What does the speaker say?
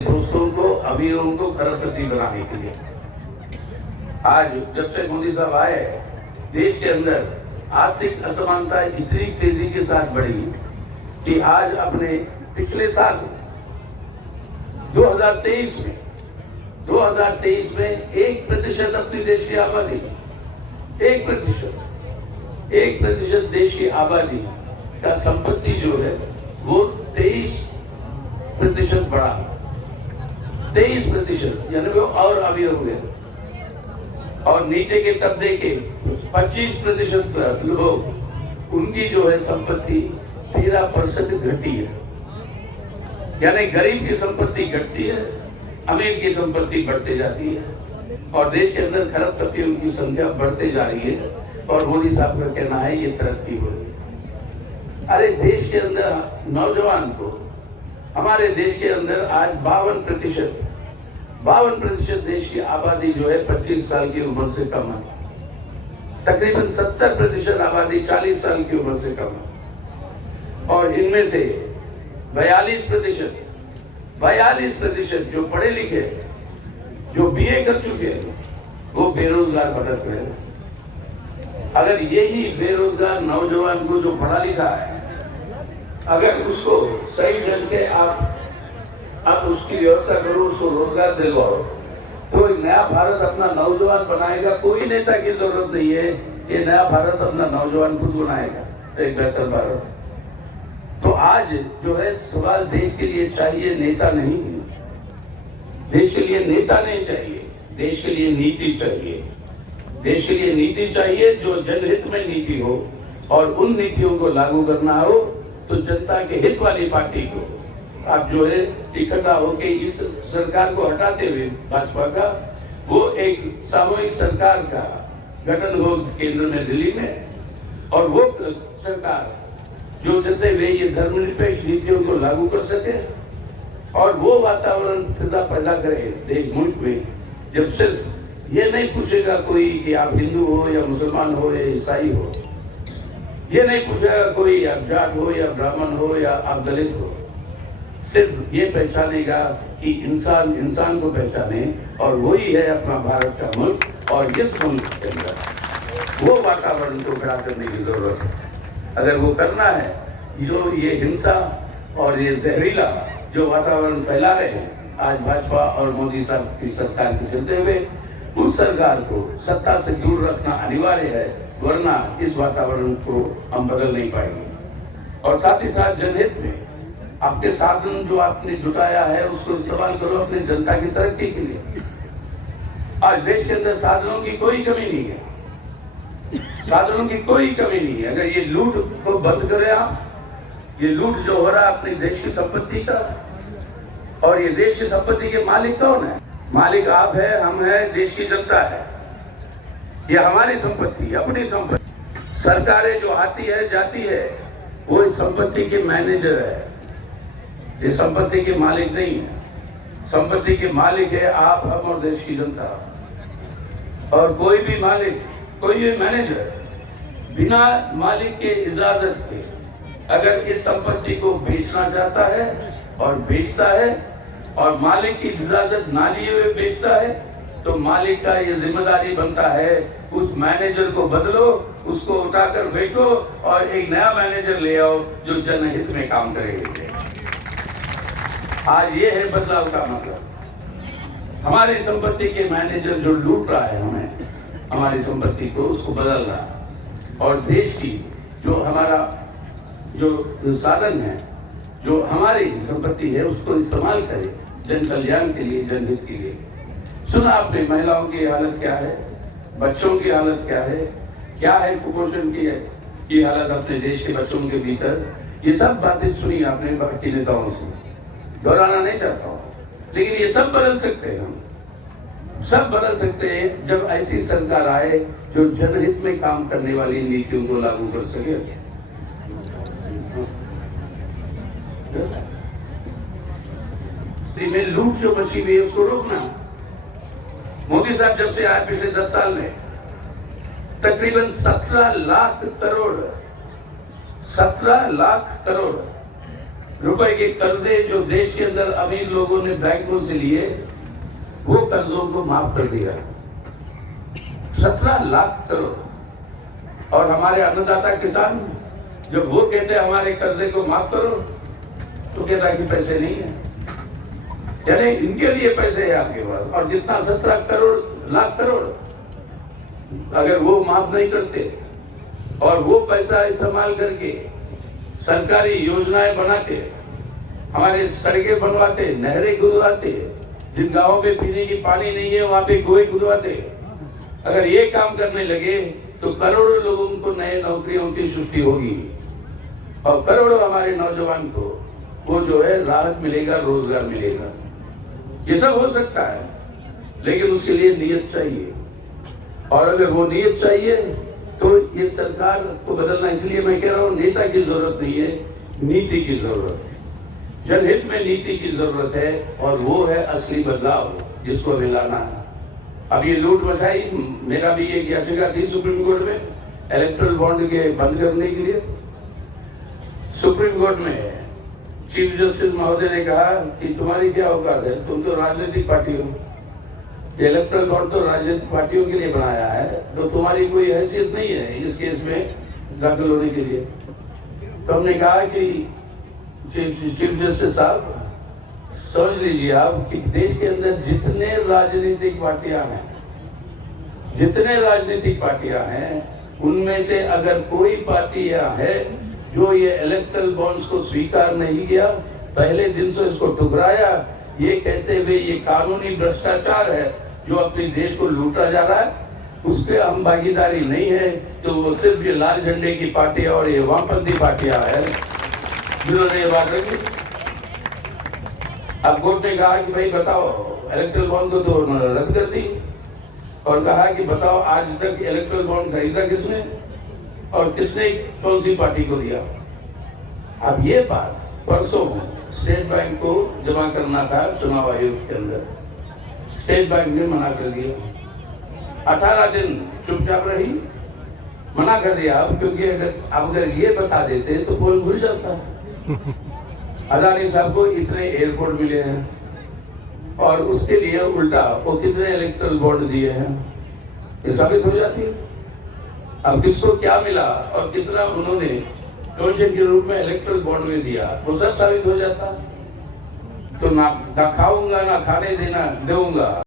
दोस्तों को, अमीरों को खरबपति बनाने के लिए। आज जब से मोदी साहब आए, देश के अंदर आर्थिक असमानता इतनी तेजी के साथ बढ़ी कि आज अपने पिछले साल 2023 में 1% अपनी देश की आबादी, 1% देश की आबादी का संपत्ति जो है वो 23% बढ़ा, 23%, यानी वो और अमीर हो गए। और नीचे के तबके के 25% लोग, उनकी जो है संपत्ति 13% घटी है। यानी गरीब की संपत्ति घटती है, अमीर की संपत्ति बढ़ते जाती है और देश के अंदर खरबपतियों की संख्या बढ़ते जा रही है। और मोदी साहब का कहना है ये तरक्की हो रही है। अरे देश के अंदर नौजवान को, हमारे देश के अंदर आज 52% देश की आबादी जो है 25 साल की उम्र से कम है। तकरीबन 70% आबादी 40 साल की उम्र से कम है। और इनमें से 42% जो पढ़े लिखे, जो बीए कर चुके हैं, वो बेरोजगार भटक रहे हैं। अगर यही बेरोजगार नौजवान को जो पढ़ा लिखा है, अगर उसको सही ढंग से आप उसकी व्यवस्था करो, उसको रोजगार दिलवाओ, तो नया भारत अपना नौजवान बनाएगा। कोई नेता की जरूरत नहीं है, ये नया भारत अपना नौजवान खुद बनाएगा, एक बेहतर भारत। तो आज जो है सवाल देश के लिए चाहिए, नेता नहीं। देश के लिए नेता नहीं चाहिए, देश के लिए नीति चाहिए। देश के लिए नीति चाहिए जो जनहित में नीति हो, और उन नीतियों को लागू करना हो तो जनता के हित वाली पार्टी को आप जो है इकट्ठा होकर इस सरकार को हटाते हुए, भाजपा का वो एक सामूहिक सरकार का गठन हो केंद्र में, दिल्ली में, और वो सरकार जो चलते हुए ये धर्मनिरपेक्ष नीतियों को लागू कर सके और वो वातावरण सदा पैदा करे देश मुल्क में, जब सिर्फ ये नहीं पूछेगा कोई कि आप हिंदू हो या मुसलमान हो या ईसाई हो, ये नहीं पूछेगा कोई आप जाट हो या ब्राह्मण हो या आप दलित हो। सिर्फ ये पहचानेगा कि इंसान को पहचाने, और वही है अपना भारत का मुल्क। और इस मुल्क के अंदर वो वातावरण को खड़ा करने की जरूरत है। अगर वो करना है, जो ये हिंसा और ये जहरीला जो वातावरण फैला रहे हैं आज भाजपा और मोदी साहब की सरकार के चलते हुए, उस सरकार को सत्ता से दूर रखना अनिवार्य है, वरना इस वातावरण को हम बदल नहीं पाएंगे। और साथ ही साथ जनहित में आपके साधन जो आपने जुटाया है उसको इस्तेमाल करो अपने जनता की तरक्की के लिए। आज देश के अंदर साधनों की कोई कमी नहीं है, साधनों की कोई कमी नहीं है। अगर ये लूट को बंद करें आप, ये लूट जो हो रहा है अपने देश की संपत्ति का, और ये देश की संपत्ति के मालिक कौन है? मालिक आप है, हम है, देश की जनता है। ये हमारी संपत्ति, अपनी संपत्ति। सरकारें जो आती है जाती है, वो इस संपत्ति के मैनेजर है, ये संपत्ति के मालिक नहीं है। संपत्ति के मालिक है आप, हम और देश की जनता। और कोई भी मालिक, कोई भी मैनेजर बिना मालिक के इजाजत के अगर इस संपत्ति को बेचना चाहता है और बेचता है, और मालिक की इजाजत ना लिए हुए बेचता है, तो मालिक का ये जिम्मेदारी बनता है उस मैनेजर को बदलो, उसको उठाकर फेंको और एक नया मैनेजर ले आओ जो जनहित में काम करेगा। आज ये है बदलाव का मतलब। हमारी संपत्ति के मैनेजर जो लूट रहा है हमें, हमारी संपत्ति को, उसको बदल रहा है। और देश की जो हमारा जो साधन है, जो हमारी संपत्ति है, उसको इस्तेमाल करें जन कल्याण के लिए, जनहित के लिए। सुना आपने महिलाओं की हालत क्या है, बच्चों की हालत क्या है कुपोषण की हालत अपने देश के बच्चों के भीतर। ये सब बातें सुनी आपने बाकी नेताओं से, दोहराना नहीं चाहता हूँ, लेकिन ये सब बदल सकते हैं। हम सब बदल सकते हैं जब ऐसी सरकार आए जो जनहित में काम करने वाली नीतियों को लागू कर सके। में लूट जो मची हुई है उसको रोकना। मोदी साहब जब से आए पिछले 10 साल में तकरीबन 17 लाख करोड़ रुपए के कर्जे जो देश के अंदर अमीर लोगों ने बैंकों से लिए, वो कर्जों को माफ कर दिया। 17 लाख करोड़। और हमारे अन्नदाता किसान जब वो कहते हैं हमारे कर्जे को माफ करो, तो कहता कि पैसे नहीं है। यानी इनके लिए पैसे है आपके पास, और जितना 17 लाख करोड़ अगर वो माफ नहीं करते और वो पैसा इस्तेमाल करके सरकारी योजनाएं बनाते, हमारे सड़कें बनवाते, नहरें खुदवाते, जिन गांवों में पीने की पानी नहीं है वहां पे कुएं खुदवाते, अगर ये काम करने लगे तो करोड़ों लोगों को नए नौकरियों की सृष्टि होगी और करोड़ों हमारे नौजवान को वो जो है राहत मिलेगा, रोजगार मिलेगा। ये सब हो सकता है, लेकिन उसके लिए नियत चाहिए। और अगर वो नियत चाहिए तो ये सरकार को बदलना, इसलिए मैं कह रहा हूँ नेता की जरूरत नहीं है, नीति की जरूरत है। जनहित में नीति की जरूरत है, और वो है असली बदलाव जिसको हमें लाना है। अब ये लूट मचाई, मेरा भी एक याचिका थी सुप्रीम कोर्ट में इलेक्ट्रल बॉन्ड के बंद करने के लिए। सुप्रीम कोर्ट में चीफ जस्टिस महोदय ने कहा कि तुम्हारी क्या औकात है, तुम तो राजनीतिक पार्टी हो, इलेक्ट्रल बॉन्ड तो राजनीतिक पार्टियों के लिए बनाया है, तो तुम्हारी कोई हैसियत नहीं है इस केस में दाखिल होने के लिए। तो हमने कहा कि चीफ जस्टिस साहब समझ लीजिए आप कि देश के अंदर जितने राजनीतिक पार्टियां हैं उनमें से अगर कोई पार्टी यहाँ है जो ये इलेक्ट्रल बॉन्ड्स को स्वीकार नहीं किया, पहले दिन से इसको ठुकराया, ये कहते हुए ये कानूनी भ्रष्टाचार है जो अपने देश को लूटा जा रहा है, उस पर हम भागीदारी नहीं है, तो वो सिर्फ ये लाल झंडे की पार्टी और ये वामपंथी पार्टियां हैं जिन्होंने ये बात रखी। अब कोर्ट ने कहा कि भाई बताओ, इलेक्ट्रल बॉन्ड को तो रद्द कर दी, और कहा कि बताओ आज तक इलेक्ट्रल बॉन्ड खरीदा किसने और किसने कौन सी पार्टी को दिया। अब ये बात परसों स्टेट बैंक को जमा करना था चुनाव आयोग के अंदर, स्टेट बैंक ने मना कर दिया। 18 दिन चुपचाप रही, मना कर दिया। अब क्योंकि अगर ये बता देते तो पोल खुल जाता। अदानी साहब को इतने एयरपोर्ट मिले हैं और उसके लिए उल्टा वो कितने इलेक्ट्रल बॉन्ड दिए हैं, ये साबित हो जाती है। अब किसको क्या मिला और कितना उन्होंने कमीशन के रूप में इलेक्ट्रल बॉन्ड में दिया, वो सब साबित हो जाता। तो ना खाऊंगा ना खाने देना दूंगा।